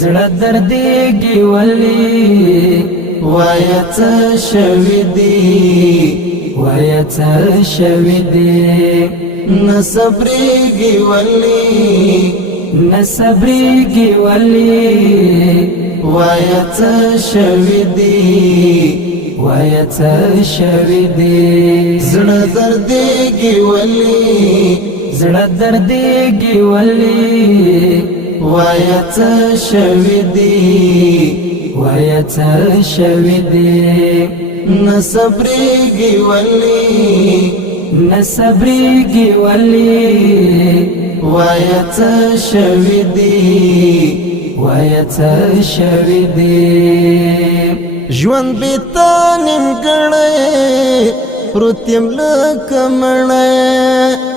زړه دردېږي ولې وایه څه شوي دي نه صبرېږي ولې وایه څه شوي دي زړه دردېږي ولې وایه څه شوي دي نه صبرېږي ولې وایه څه شوي دي ژوند بې تا نیمګړی پروت یم لکه مړی